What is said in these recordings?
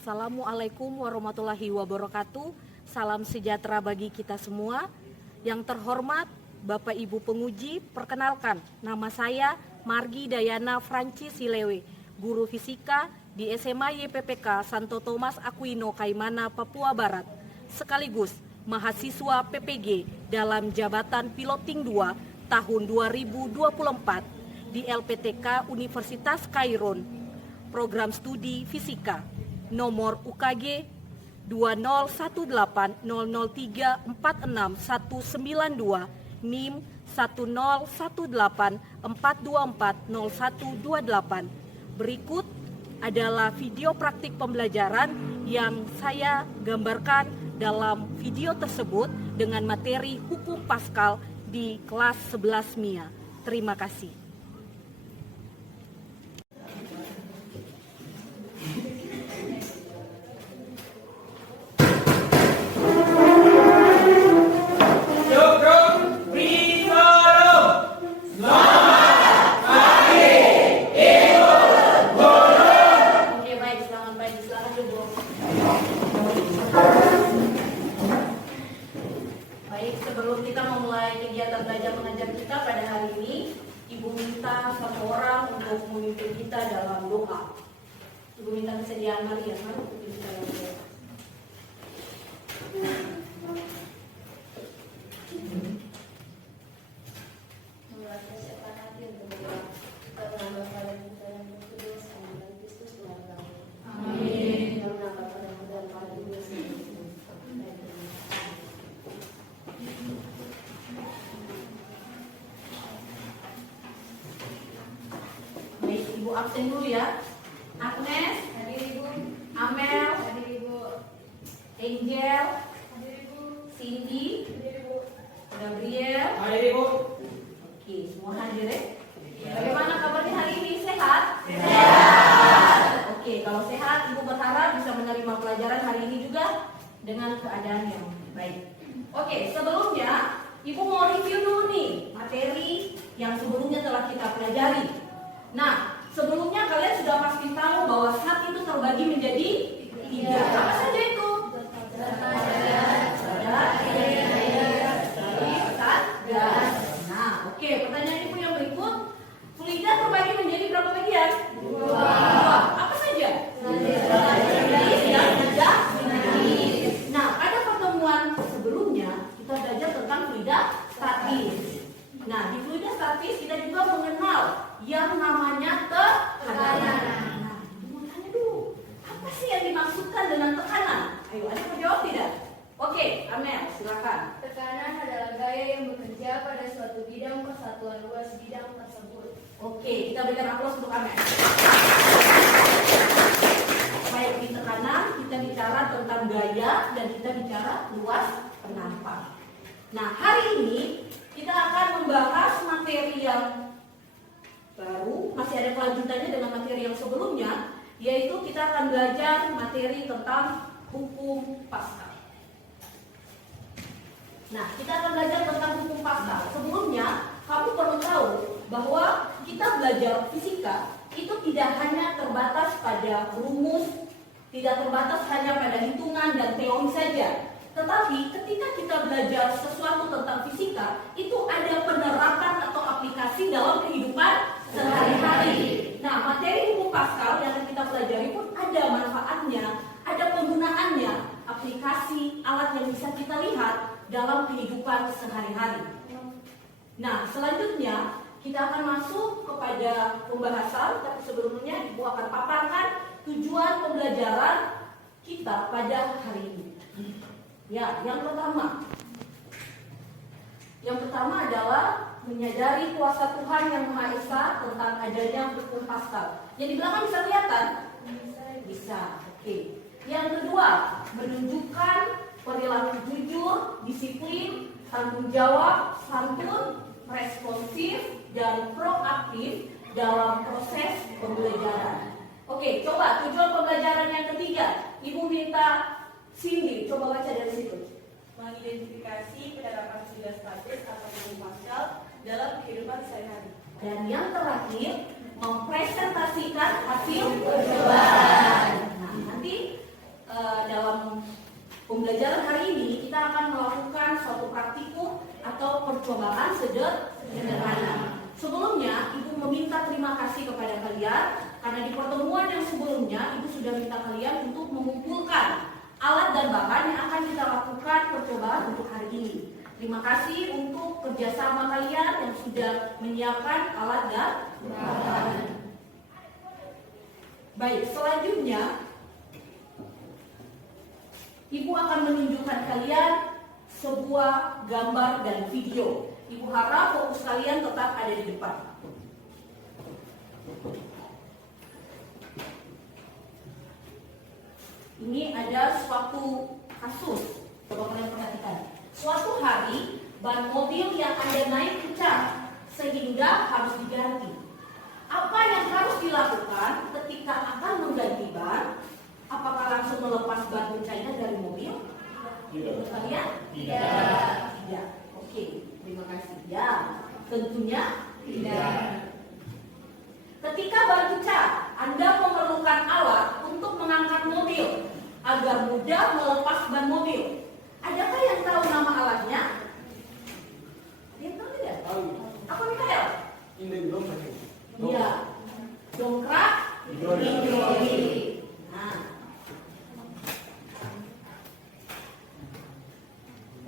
Assalamualaikum warahmatullahi wabarakatuh. Salam sejahtera bagi kita semua. Yang terhormat Bapak Ibu penguji, perkenalkan nama saya Margi Dayana Francis Silewe, guru fisika di SMA YPPK Santo Thomas Aquino, Kaimana, Papua Barat, sekaligus mahasiswa PPG dalam jabatan Piloting 2 tahun 2024 di LPTK Universitas Kairon, program studi fisika, nomor UKG 2018003469192, NIM 10184240128. Berikut adalah video praktik pembelajaran yang saya gambarkan dalam video tersebut dengan materi hukum Paskal di kelas 11 MIA. Terima kasih. Sebelum kita memulai kegiatan belajar mengajar kita pada hari ini, Ibu minta satu orang untuk memimpin kita dalam doa. Ibu minta kesediaan Maria untuk memimpin kita dalam doa. Ibu absen dulu ya. Agnes, hadir Ibu. Amel, hadir Ibu. Angel, hadir Ibu. Cindy, hadir Ibu. Gabriel, hadir Ibu. Oke, semua hadir ya. Bagaimana kabarnya hari ini? Sehat? Sehat. Oke, kalau sehat, Ibu berharap bisa menerima pelajaran hari ini juga dengan keadaan yang baik. Oke, sebelumnya Ibu mau review dulu nih materi yang sebelumnya telah kita pelajari. Nah, sebelumnya kalian sudah pasti tahu bahwa zat itu terbagi menjadi 3. Apa saja itu? Zat, gas. Nah, oke. Pertanyaan Ibu yang berikut, fluida terbagi menjadi berapa bagian? 2. Apa saja? Nah, pada pertemuan sebelumnya kita belajar tentang fluida statis. Nah, di fluida statis kita juga mengenal yang namanya tekanan. Nah, mau tanya dulu, apa sih yang dimaksudkan dengan tekanan? Ayo, ada yang jawab tidak? Oke, Amel, silakan. Tekanan adalah gaya yang bekerja pada suatu bidang persatuan luas bidang tersebut. Oke, kita berikan aplaus untuk Amel. Baik, di tekanan kita bicara tentang gaya dan kita bicara luas penampak. Nah, hari ini kita akan membahas materi yang baru, masih ada kelanjutannya dengan materi yang sebelumnya, yaitu kita akan belajar materi tentang hukum Paskal. Nah, kita akan belajar tentang hukum Paskal. Sebelumnya, kamu perlu tahu bahwa kita belajar fisika itu tidak hanya terbatas pada rumus, tidak terbatas hanya pada hitungan dan teori saja. Tetapi ketika kita belajar sesuatu tentang fisika, itu ada penerapan atau aplikasi dalam kehidupan sehari-hari. Nah, materi hukum Paskal yang akan kita pelajari pun ada manfaatnya, ada penggunaannya, aplikasi alat yang bisa kita lihat dalam kehidupan sehari-hari. Nah, selanjutnya kita akan masuk kepada pembahasan, tapi sebelumnya Ibu akan paparkan tujuan pembelajaran kita pada hari ini. Ya, yang pertama adalah menyadari kuasa Tuhan yang Maha Esa tentang adanya hukum Paskal. Yang di belakang bisa kelihatan? Bisa. Oke. Yang kedua, menunjukkan perilaku jujur, disiplin, tanggung jawab, santun, responsif, dan proaktif dalam proses pembelajaran. Oke, coba tujuan pembelajaran yang ketiga. Ibu minta Cindy, coba baca dari situ. Mengidentifikasi penerapan fluida statis atau hukum Paskal dalam kehidupan sehari-hari. Dan yang terakhir, mempresentasikan hasil percobaan. Nah, nanti pembelajaran hari ini kita akan melakukan suatu praktikum atau percobaan sederhana. Sebelumnya, Ibu meminta terima kasih kepada kalian karena di pertemuan yang sebelumnya Ibu sudah minta kalian untuk mengumpulkan alat dan bahan yang akan kita lakukan percobaan untuk hari ini. Terima kasih untuk kerjasama kalian yang sudah menyiapkan alat dan bahan. Baik, selanjutnya Ibu akan menunjukkan kalian sebuah gambar dan video. Ibu harap fokus kalian tetap ada di depan. Ini ada suatu kasus. Coba kalian perhatikan. Suatu hari ban mobil yang Anda naik pecah sehingga harus diganti. Apa yang harus dilakukan ketika akan mengganti ban? Apakah langsung melepas ban pencainya dari mobil? Tidak. Kalian? Tidak. Oke, terima kasih. Ya, tentunya tidak. Ketika ban pecah, Anda memerlukan alat untuk mengangkat mobil agar mudah melepas ban mobil. Adakah yang tahu nama alatnya? Ada yang tahu tidak? Tahu. Apa Mikael? Ini belum pakai. Iya. Dongkrak hidrolik. Nah.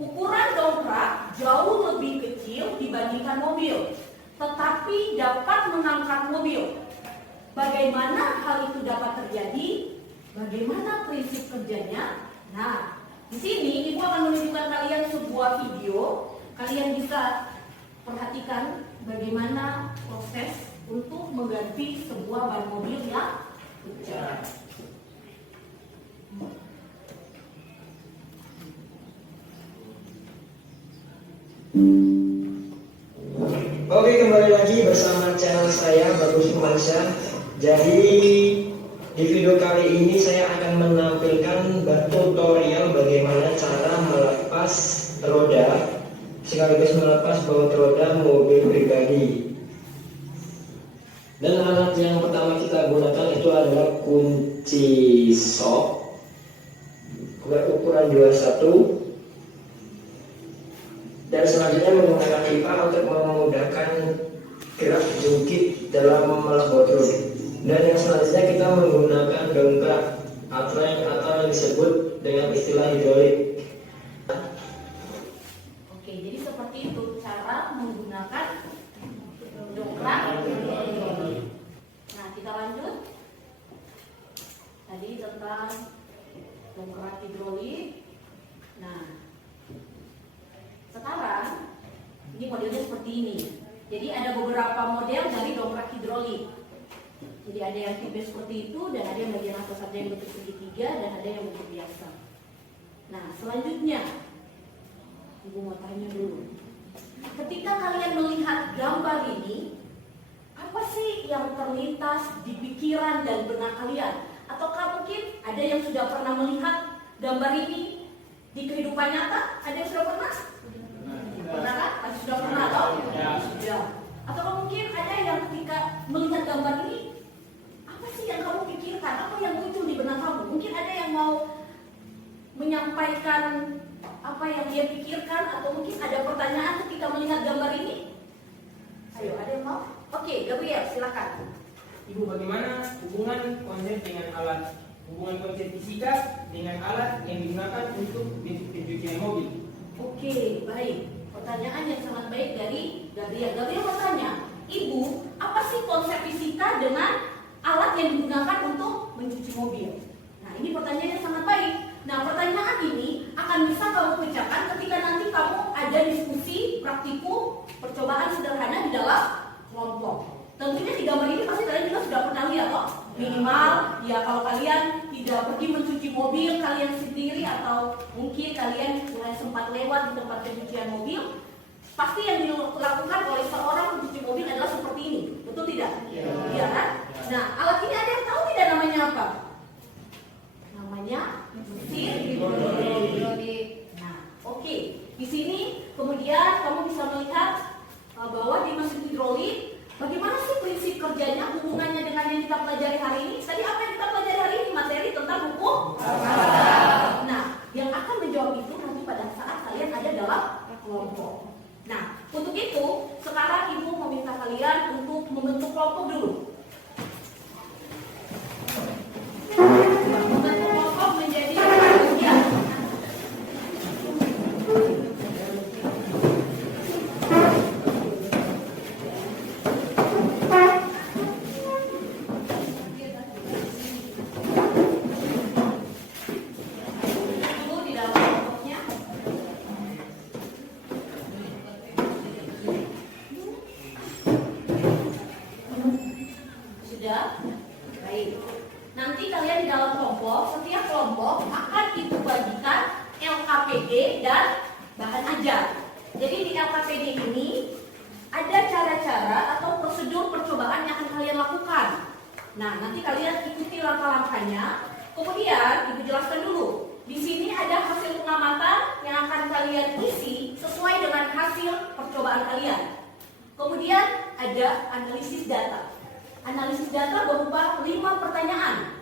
Ukuran dongkrak jauh lebih kecil dibandingkan mobil, tetapi dapat mengangkat mobil. Bagaimana hal itu dapat terjadi? Bagaimana prinsip kerjanya? Nah, di sini Ibu akan menunjukkan kalian sebuah video. Kalian bisa perhatikan bagaimana proses untuk mengganti sebuah ban mobil yang pecah. Oke, kembali lagi bersama channel saya Bagus Numansyah. Jadi di video kali ini saya akan menampilkan tutorial bagaimana cara melepas roda sekaligus melepas baut roda mobil pribadi. Dan alat yang pertama kita gunakan itu adalah kunci sok berukuran 21. Dan selanjutnya menggunakan pipa untuk memudahkan gerak jungkit dalam melepas roda. Dan yang selanjutnya kita menggunakan dongkrak atau yang disebut dengan istilah hidrolik. Oke, jadi seperti itu cara menggunakan dongkrak hidrolik. Nah, kita lanjut. Tadi tentang dongkrak hidrolik. Nah, sekarang ini modelnya seperti ini. Jadi ada beberapa model dari dongkrak hidrolik. Jadi ada yang tipe seperti itu, dan ada yang bagian atas ada yang bentuk segitiga, dan ada yang bentuk biasa. Nah, selanjutnya Ibu mau tanya dulu. Ketika kalian melihat gambar ini, apa sih yang terlintas di pikiran dan benak kalian? Ataukah mungkin ada yang sudah pernah melihat gambar ini di kehidupan nyata? Ada yang sudah pernah? Pernah kan? Pasti sudah pernah atau? Ya. Sudah. Atau mungkin ada yang ketika melihat gambar ini, apa sih yang kamu pikirkan? Apa yang muncul di benak kamu? Mungkin ada yang mau menyampaikan apa yang dia pikirkan, atau mungkin ada pertanyaan ketika melihat gambar ini? Ayo, ada yang mau? Oke, Gabriel, silakan. Ibu, bagaimana hubungan konsep dengan alat? Hubungan konsep fisika dengan alat yang digunakan untuk pencucian mobil. Oke, baik. Pertanyaan yang sangat baik dari Gabriel. Gabriel bertanya, Ibu, apa sih konsep fisika dengan alat yang digunakan untuk mencuci mobil? Nah, ini pertanyaan yang sangat baik. Nah, pertanyaan ini akan bisa kamu pecahkan ketika nanti kamu ada diskusi praktikum percobaan sederhana di dalam kelompok. Tentunya di gambar ini pasti kalian juga sudah pernah lihat loh. Minimal ya kalau kalian tidak pergi mencuci mobil kalian sendiri, atau mungkin kalian sempat lewat di tempat pencucian mobil, pasti yang dilakukan oleh seorang pencuci mobil adalah seperti ini. Betul tidak? Iya kan? Nah, alat ini ada yang tahu tidak namanya apa? Namanya mesin hidrolik. Nah, oke. Di sini kemudian kamu bisa melihat bahwa di mesin hidrolik bagaimana sih prinsip kerjanya, hubungannya dengan yang kita pelajari hari ini? Tadi apa yang kita pelajari hari ini? Materi tentang hukum. Nah, yang akan menjawab kelompok. Nah, untuk itu sekarang Ibu meminta kalian untuk membentuk kelompok dulu. Membentuk kelompok menjadi bagian. Dulu di dalam kelompoknya. Sudah? Baik. Nanti kalian di dalam kelompok, setiap kelompok akan Ibu bagikan LKPD dan bahan ajar. Jadi di LKPD ini ada cara-cara atau prosedur percobaan yang akan kalian lakukan. Nah, nanti kalian ikuti langkah-langkahnya. Kemudian Ibu jelaskan dulu. Di sini ada hasil pengamatan yang akan kalian isi sesuai dengan hasil percobaan kalian. Kemudian ada analisis data. Analisis data berupa 5 pertanyaan.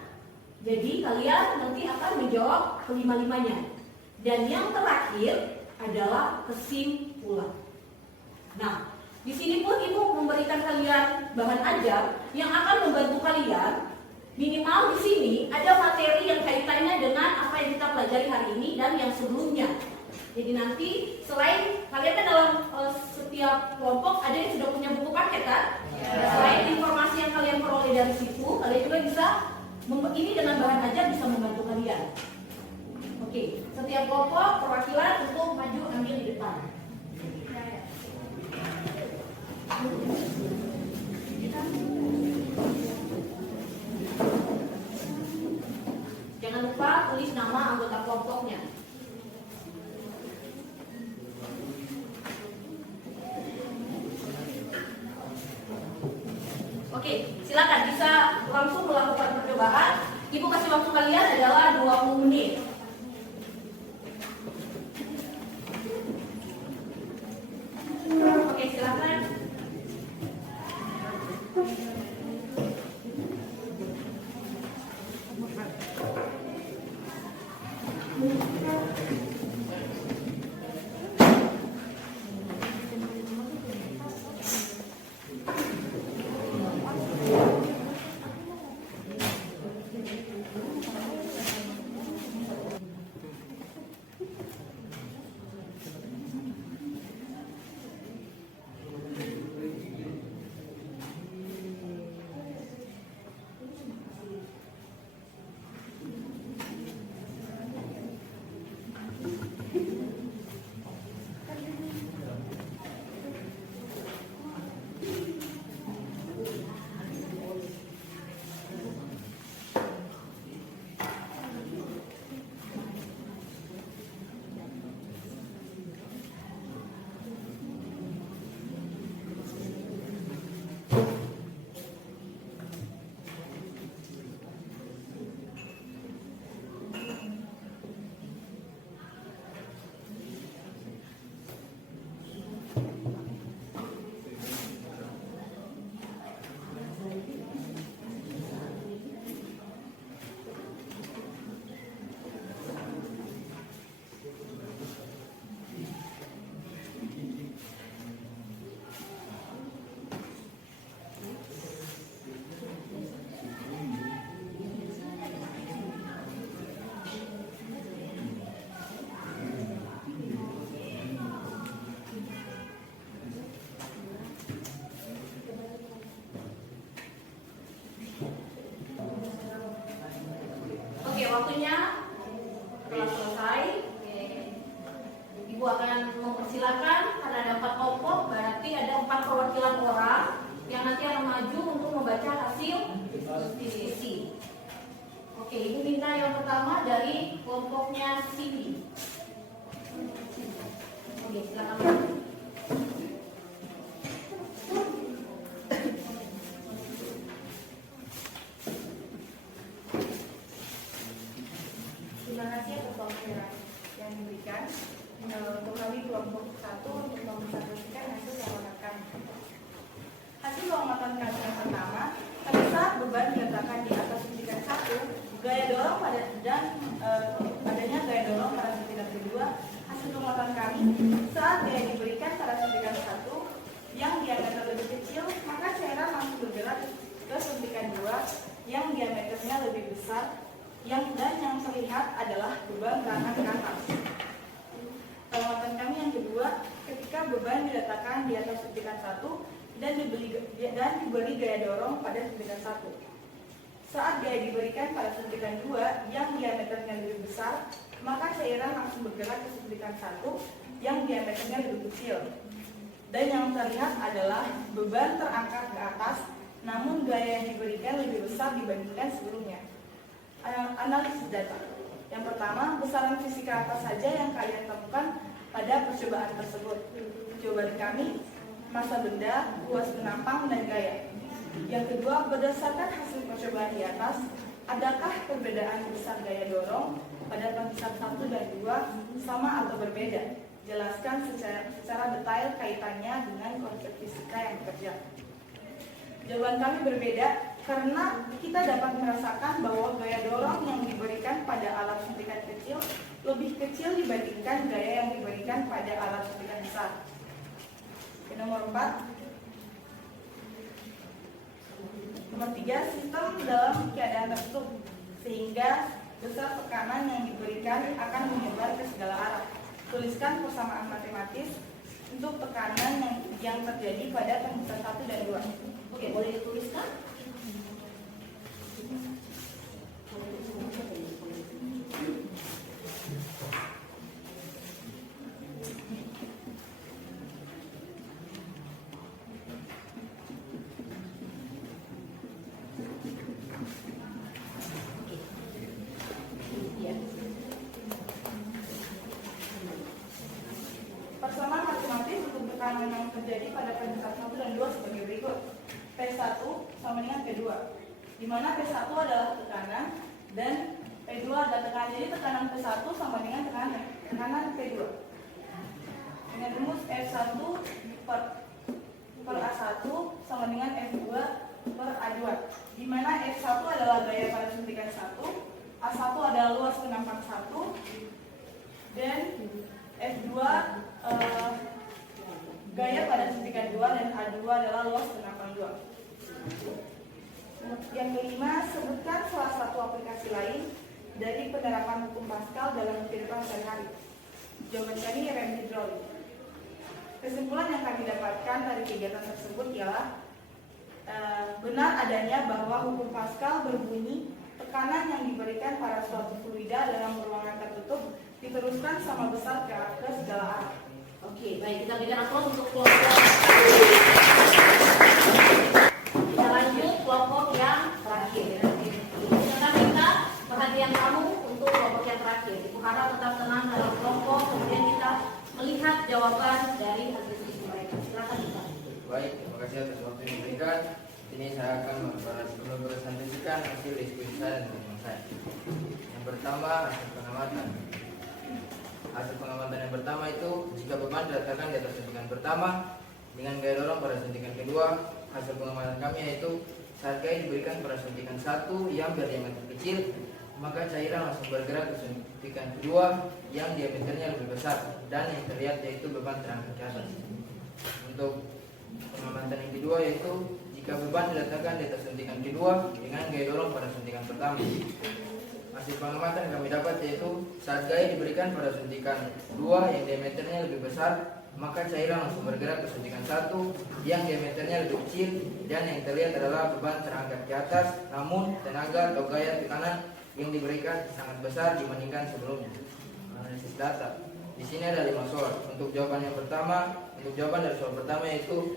Jadi kalian nanti akan menjawab kelima-limanya. Dan yang terakhir adalah kesimpulan. Nah, di sini pun Ibu memberikan kalian bahan ajar yang akan membantu kalian. Minimal di sini ada materi yang kaitannya dengan apa yang kita pelajari hari ini dan yang sebelumnya. Jadi nanti selain kalian kan dalam setiap kelompok ada yang sudah punya buku paket kan? Selain informasi yang kalian peroleh dari situ, kalian juga bisa ini dengan bahan ajar bisa membantu kalian. Oke, setiap kelompok perwakilan untuk maju ambil di depan. Jangan lupa tulis nama anggota kelompoknya. Oke, silakan bisa langsung melakukan percobaan. Ibu kasih waktu kalian adalah 20 menit. Oke, silakan. Oke, waktunya telah selesai. Ibu akan mempersilakan karena ada 4 kelompok, berarti ada 4 perwakilan orang yang nanti akan maju untuk membaca hasil diskusi. Oke, Ibu minta yang pertama dari kelompoknya Cindy. Oke, silakan. Terima kasih atas waktu yang diberikan. Untuk kami kelompok 1 untuk mempresentasikan hasil pengamatan. Hasil pengamatan kami yang pertama, pada saat beban diletakkan di atas suntikan 1, gaya dorong pada dan adanya gaya dorong pada suntikan kedua. Hasil pengamatan kami saat gaya diameternya lebih besar dan yang terlihat adalah beban terangkat ke atas. Pengamatan kami yang kedua, ketika beban diletakkan di atas suntikan 1 dan diberi gaya dorong pada suntikan 1. Saat gaya diberikan pada suntikan 2 yang diameternya lebih besar, maka cairan langsung bergerak ke suntikan 1 yang diameternya lebih kecil. Dan yang terlihat adalah beban terangkat ke atas, namun gaya yang diberikan lebih besar dibandingkan sebelumnya. Analisis data. Yang pertama, besaran fisika apa saja yang kalian temukan pada percobaan tersebut? Jawaban kami, massa benda, luas penampang, dan gaya. Yang kedua, berdasarkan hasil percobaan di atas, adakah perbedaan besar gaya dorong pada penghisap 1 dan 2 sama atau berbeda? Jelaskan secara detail kaitannya dengan konsep fisika yang bekerja. Jawaban kami berbeda karena kita dapat merasakan bahwa gaya dorong yang diberikan pada alat suntikan kecil lebih kecil dibandingkan gaya yang diberikan pada alat suntikan besar. Nomor 4. Nomor 3, sistem dalam keadaan tertutup sehingga besar tekanan yang diberikan akan menyebar ke segala arah. Tuliskan persamaan matematis untuk tekanan yang terjadi pada penghisap 1 dan 2. Oke, boleh dituliskan? Persamaan matematis untuk tekanan yang terjadi pada penghisap 1 dan 2 sebagai berikut. P1 sama dengan P2, di mana P1 adalah tekanan dan P2 adalah tekanan. Jadi tekanan P1 sama dengan tekanan P2. Dengan rumus F1 per A1 sama dengan F2 per A2, di mana F1 adalah gaya pada suntikan 1, A1 adalah luas penampang 1, dan F2 gaya pada suntikan 2, dan A2 adalah luas penampang 2. Yang kelima, sebutkan salah satu aplikasi lain dari penerapan hukum Pascal dalam kehidupan sehari-hari. Jawaban kami rem hidrolik. Kesimpulan yang kami dapatkan dari kegiatan tersebut ialah benar adanya bahwa hukum Pascal berbunyi tekanan yang diberikan pada suatu fluida dalam ruangan tertutup diteruskan sama besar ke segala arah. Oke, baik, kita berikan aplaus untuk kelompok. Kita lanjut kelompok yang terakhir. Kita minta perhatian kamu untuk kelompok yang terakhir. Ibu harap tetap tenang dalam kelompok, kemudian kita melihat jawaban dari hasil diskusi mereka. Silakan kita. Baik, terima kasih atas waktu yang diberikan. Ini saya akan mempresentasikan hasil diskusi saya dan teman saya. Yang pertama, hasil pengamatan. Hasil pengamatan yang pertama itu, jika beban diletakkan di atas suntikan pertama dengan gaya dorong pada suntikan kedua, hasil pengamatan kami yaitu saat gaya diberikan pada suntikan 1 yang berdiameter kecil, maka cairan langsung bergerak ke suntikan kedua yang diameternya lebih besar dan yang terlihat yaitu beban terangkat ke atas. Untuk pengamatan yang kedua yaitu jika beban diletakkan di atas suntikan kedua dengan gaya dorong pada suntikan pertama. Hasil pengamatan yang kami dapat yaitu saat gaya diberikan pada suntikan 2 yang diameternya lebih besar, maka cairan langsung bergerak ke suntikan 1 yang diameternya lebih kecil dan yang terlihat adalah beban terangkat ke atas, namun tenaga atau gaya tekanan yang diberikan sangat besar dibandingkan sebelumnya. Analisis data. Di sini ada 5 soal. Untuk jawaban yang pertama, untuk jawaban dari soal pertama yaitu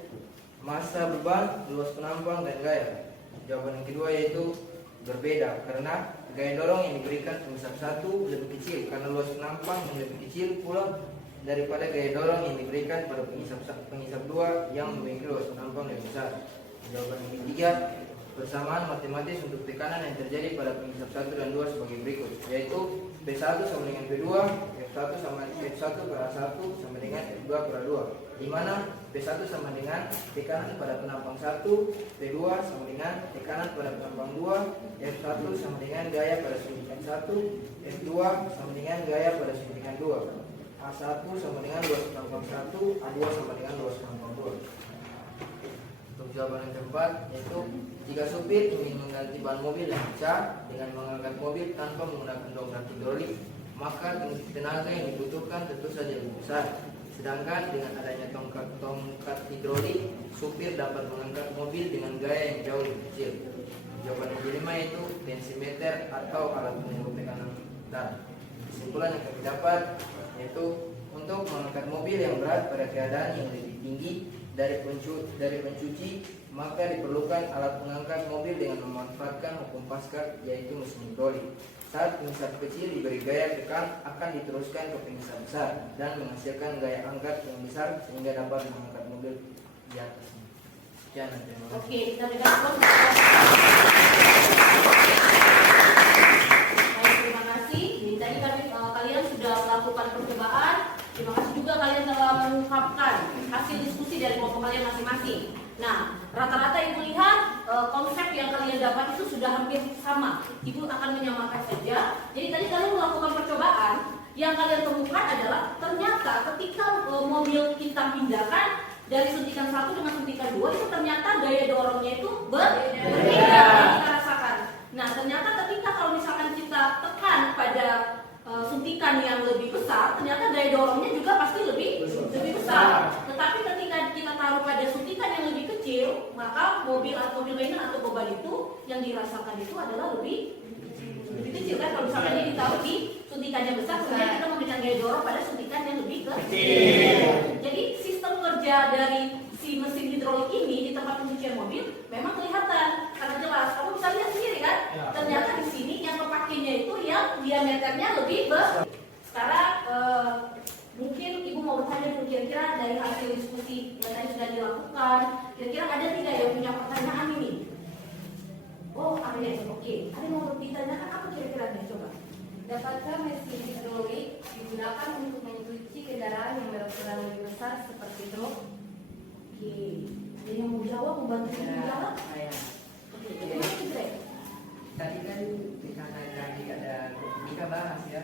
massa beban, luas penampang, dan gaya. Jawaban yang kedua yaitu berbeda karena gaya dorong yang diberikan penghisap 1 lebih kecil karena luas penampang yang lebih kecil pula daripada gaya dorong yang diberikan pada penghisap 2 yang memiliki luas penampang lebih besar. Jawaban yang ketiga, persamaan matematis untuk tekanan yang terjadi pada penghisap 1 dan 2 sebagai berikut, yaitu P1 sama dengan P2, F1 sama F1 per A1 sama dengan F2 per A2, di mana P1 sama dengan tekanan pada penampang 1, P2 sama dengan tekanan pada penampang 2, F1 sama dengan gaya pada suntikan 1, F2 sama dengan gaya pada suntikan 2, A1 sama dengan luas penampang 1, A2 sama dengan luas penampang 2. Untuk jawaban yang keempat yaitu jika supir ingin mengganti ban mobil yang pecah dengan mengangkat mobil tanpa menggunakan dongkrak hidrolik, maka tenaga yang dibutuhkan tentu saja lebih besar. Sedangkan dengan adanya tongkat hidrolik, supir dapat mengangkat mobil dengan gaya yang jauh lebih kecil. Jawaban yang kelima yaitu tensimeter atau alat pengukur tekanan darah. Kesimpulan yang kami dapat yaitu untuk mengangkat mobil yang berat pada keadaan yang lebih tinggi dari pencuci, maka diperlukan alat pengangkat mobil dengan memanfaatkan hukum Pascal yaitu mesin hidrolik. Saat pengisar kecil diberi gaya tekan akan diteruskan ke pengisar besar dan menghasilkan gaya angkat yang besar sehingga dapat mengangkat mobil di atasnya. Sekian, terima kasih. Oke, kita berikan aplaus. Baik, terima kasih. Jadi tadi kalian sudah melakukan percobaan. Terima kasih juga kalian telah mengungkapkan hasil diskusi dari kelompok kalian masing-masing. Nah, rata-rata Ibu lihat konsep yang kalian dapat itu sudah hampir sama. Ibu akan menyamakan saja. Jadi tadi kalian melakukan percobaan, yang kalian temukan adalah ternyata ketika mobil kita pindahkan dari suntikan 1 dengan suntikan 2 itu ternyata daya dorongnya itu berbeda yang kita rasakan. Nah, ternyata ketika kalau misalkan kita tekan pada suntikan yang lebih besar, ternyata daya dorongnya juga pasti lebih besar. Tetapi ketika kita taruh pada suntikan yang lebih kecil, maka mobil atau mobil lainnya atau beban itu yang dirasakan itu adalah lebih kecil kan. Kalau misalkan ini ditaruh di suntikannya besar, kemudian kita memberikan daya dorong pada suntikan yang lebih kecil. Jadi sistem kerja dari si mesin hidrolik ini di tempat pencucian mobil memang kelihatan karena jelas. Kamu bisa lihat sendiri kan? Ternyata di sini yang kepakainya itu yang diameternya lebih besar. Sekarang mungkin Ibu mau bertanya dulu, kira-kira dari hasil diskusi yang tadi sudah dilakukan, kira-kira ada tidak yang punya pertanyaan ini? Oh, ada ya, oke. Ada yang mau ditanyakan apa kira-kira nih? Coba. Dapatkah mesin hidrolik digunakan untuk mencuci kendaraan yang berukuran lebih besar seperti truk? Oke. Ada yang mau jawab, membantu Ibu jawab? Saya Oke, gimana sih, Greg? tadi kan karena tadi ada kita bahas ya,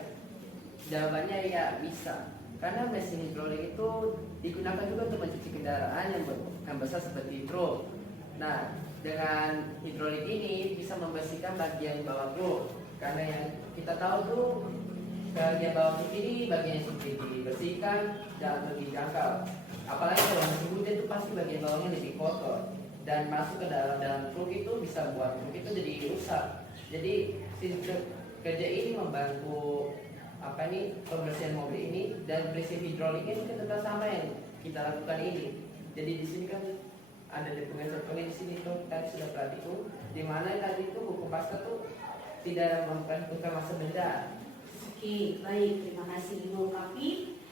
jawabannya ya bisa, karena mesin hidrolik itu digunakan juga untuk mencuci kendaraan yang besar seperti truk. Nah, dengan hidrolik ini bisa membersihkan bagian bawah truk, karena yang kita tahu tuh bagian bawah truk ini bagian yang sulit dibersihkan dan lebih dangkal. Apalagi kalau musim hujan itu pasti bagian bawahnya lebih kotor dan masuk ke dalam truk itu bisa buat truk itu jadi rusak. Jadi sistem kerja ini membantu pembersihan mobil ini, dan prinsip hidroliknya juga tetap sama yang kita lakukan ini. Jadi di sini kan ada dokumen-dokumen di sini tuh tadi sudah perhatikan di mana tadi itu hukum Pascal tuh tidak memperhitungkan masa benda. Oke, baik, terima kasih Ibu Kapi.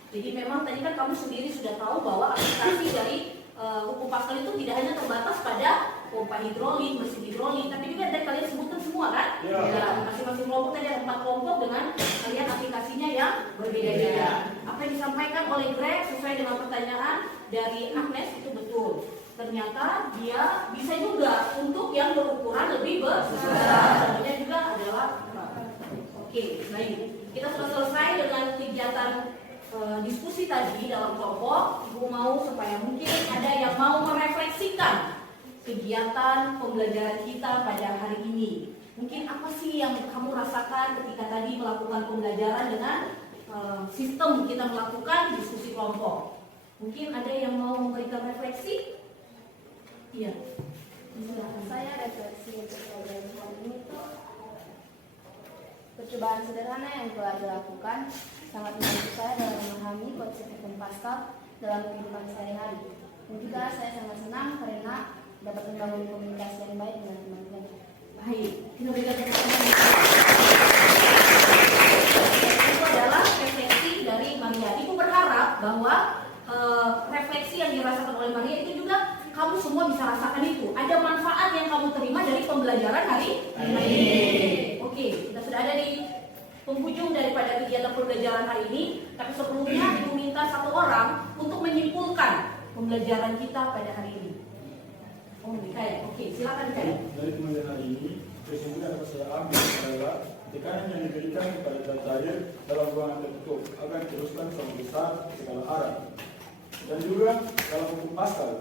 Jadi memang tadi kan kamu sendiri sudah tahu bahwa aplikasi dari hukum Pascal itu tidak hanya terbatas pada pompa hidrolik, mesin hidrolik, tapi juga tadi kalian sebutkan semua kan? Ya. Masing-masing kelompok tadi ada 4 kelompok dengan kalian aplikasinya yang berbeda-beda. Apa yang disampaikan oleh Greg sesuai dengan pertanyaan dari Agnes itu betul. Ternyata dia bisa juga untuk yang berukuran lebih besar. Contohnya juga adalah oke, baik. Kita sudah selesai dengan kegiatan diskusi tadi dalam kelompok. Ibu mau supaya mungkin ada yang mau merefleksikan kegiatan pembelajaran kita pada hari ini. Mungkin apa sih yang kamu rasakan ketika tadi melakukan pembelajaran dengan sistem kita melakukan diskusi kelompok? Mungkin ada yang mau memberikan refleksi? Iya. Saya refleksi untuk pelajaran hari ini tuh percobaan sederhana yang telah dilakukan sangat membantu saya dalam memahami konsep hukum Pascal dalam kehidupan sehari-hari. Dan juga saya sangat senang karena dapat membangun komunikasi yang baik dengan teman-teman. Baik, kita berikan tepuk tangan. Itu adalah refleksi dari Maria. Ibu berharap bahwa refleksi yang dirasakan oleh Maria itu juga kamu semua bisa rasakan itu. Ada manfaat yang kamu terima dari pembelajaran hari ini. Oke, kita sudah ada di penghujung daripada kegiatan pembelajaran hari ini. Tapi sebelumnya Ibu minta satu orang untuk menyimpulkan pembelajaran kita pada hari ini. Oh, Mikael. Oke, silakan Mikael. Dari pembelajaran hari ini, kesimpulan yang dapat saya ambil adalah tekanan yang diberikan kepada zat cair dalam ruangan tertutup akan diteruskan sama besar segala arah. Dan juga dalam hukum Pascal,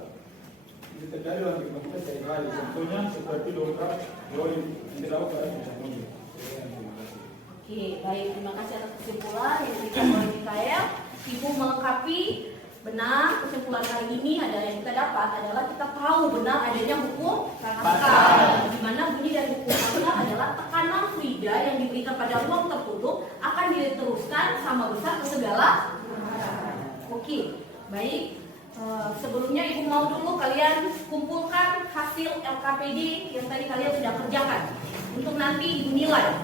dipelajari dalam kehidupan kita sehari-hari. Contohnya seperti dongkrak, drawing, yang dilakukan oleh Muhammad. Terima kasih. Oke, baik. Terima kasih atas kesimpulan yang diberikan oleh Mikael. Ibu melengkapi benar kesimpulan kali ini adalah yang kita dapat adalah kita tahu benar adanya hukum pasar. Di mana bunyi dari hukum pasar adalah tekanan fluida yang diberikan pada ruang tertutup akan diteruskan sama besar ke segala. Oke, baik. Sebelumnya Ibu mau dulu kalian kumpulkan hasil LKPD yang tadi kalian sudah kerjakan untuk nanti Ibu nilai.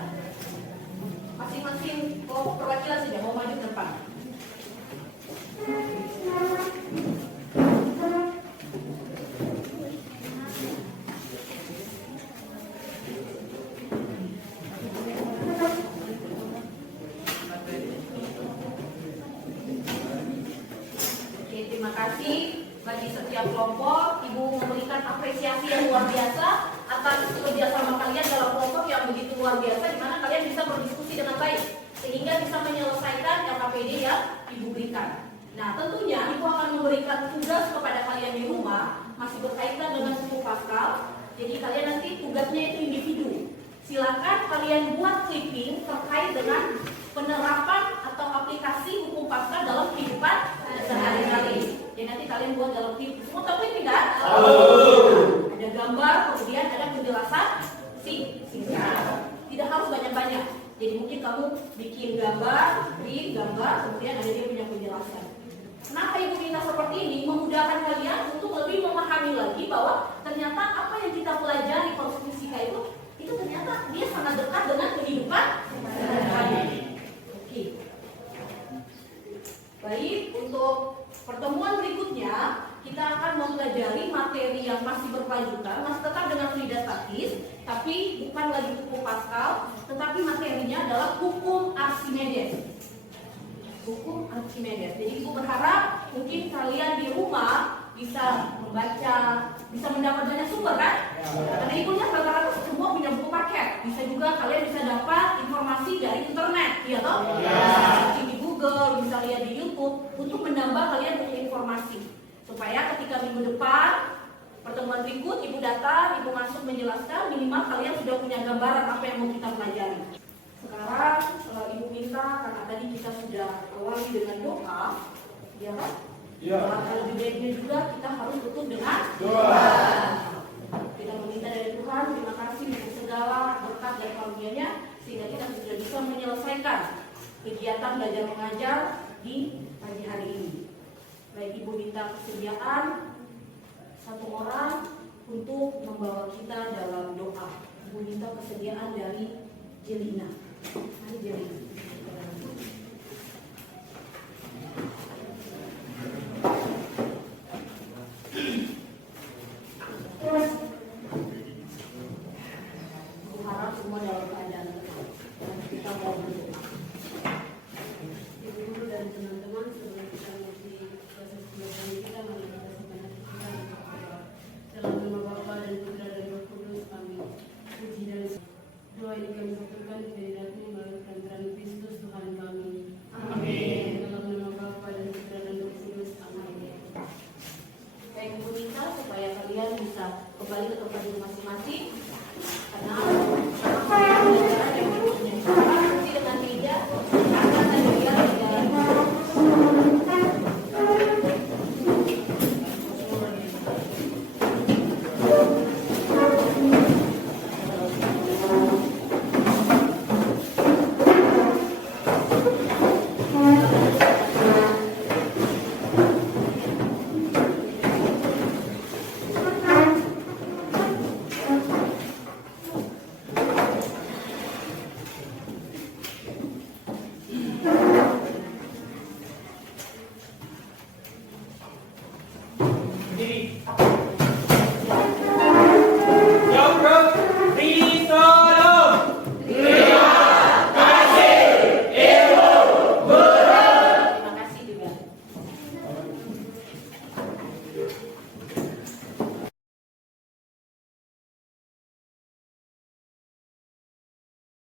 Masing-masing kelompok perwakilan sudah mau maju ke depan. Oke, terima kasih bagi setiap kelompok. Ibu memberikan apresiasi yang luar biasa atas kerjasama kalian dalam kelompok yang begitu luar biasa, di mana kalian bisa berdiskusi dengan baik sehingga bisa menyelesaikan LKPD yang Ibu berikan. Nah, tentunya Ibu akan memberikan tugas kepada kalian di rumah masih berkaitan dengan hukum Pascal. Jadi kalian nanti tugasnya itu individu. Silakan kalian buat clipping terkait dengan penerapan atau aplikasi hukum Pascal dalam kehidupan sehari-hari. Jadi nanti kalian buat dalam clip. Semua tahu ini tidak? Ada gambar, kemudian ada penjelasan singkat. Tidak harus banyak-banyak. Jadi mungkin kamu bikin gambar, print gambar, kemudian ada dia punya penjelasan. Kenapa Ibu minta seperti ini? Memudahkan kalian untuk lebih memahami lagi bahwa ternyata apa yang kita pelajari proses fisika itu ternyata dia sangat dekat dengan kehidupan sehari-hari. Oke. Baik, untuk pertemuan berikutnya kita akan mempelajari materi yang masih berkelanjutan, masih tetap dengan fluida statis, tapi bukan lagi hukum Pascal, tetapi materinya adalah hukum Archimedes. Hukum Archimedes. Jadi Ibu berharap mungkin kalian di rumah bisa membaca, bisa mendapat banyak sumber kan? Karena Ibu lihat rata-rata semua punya buku paket. Bisa juga kalian bisa dapat informasi dari internet, ya toh? Bisa searching di Google, bisa lihat di YouTube untuk menambah kalian punya informasi. Supaya ketika minggu depan pertemuan berikut Ibu datang, Ibu masuk menjelaskan, minimal kalian sudah punya gambaran apa yang mau kita pelajari. Sekarang Ibu minta, karena tadi kita sudah awali dengan doa, ya kan? Iya. Kalau di baiknya juga kita harus tutup dengan Doa. Kita meminta dari Tuhan, terima kasih untuk segala berkat dan karunia-Nya sehingga kita sudah bisa menyelesaikan kegiatan belajar mengajar di pagi hari ini. Baik, Ibu minta kesediaan satu orang untuk membawa kita dalam doa. Ibu minta kesediaan dari Jelina. Mari Jelina. Aku harap semua dalam keadaan tenang. Dan kita mau berdoa. Ibu guru dan teman-teman, sebelum kita mengerti proses belajar kita, mari kita sebenarnya kita berdoa. Dalam nama Bapa dan Putra dan Roh Kudus, amin. Puji dan doa ini kami lakukan di hadiratmu melalui perantaraan Kristus Tuhan kami. Amin. Dalam nama Bapa dan Putra dan Roh Kudus, amin. Saya minta supaya kalian bisa kembali ke tempat masing-masing karena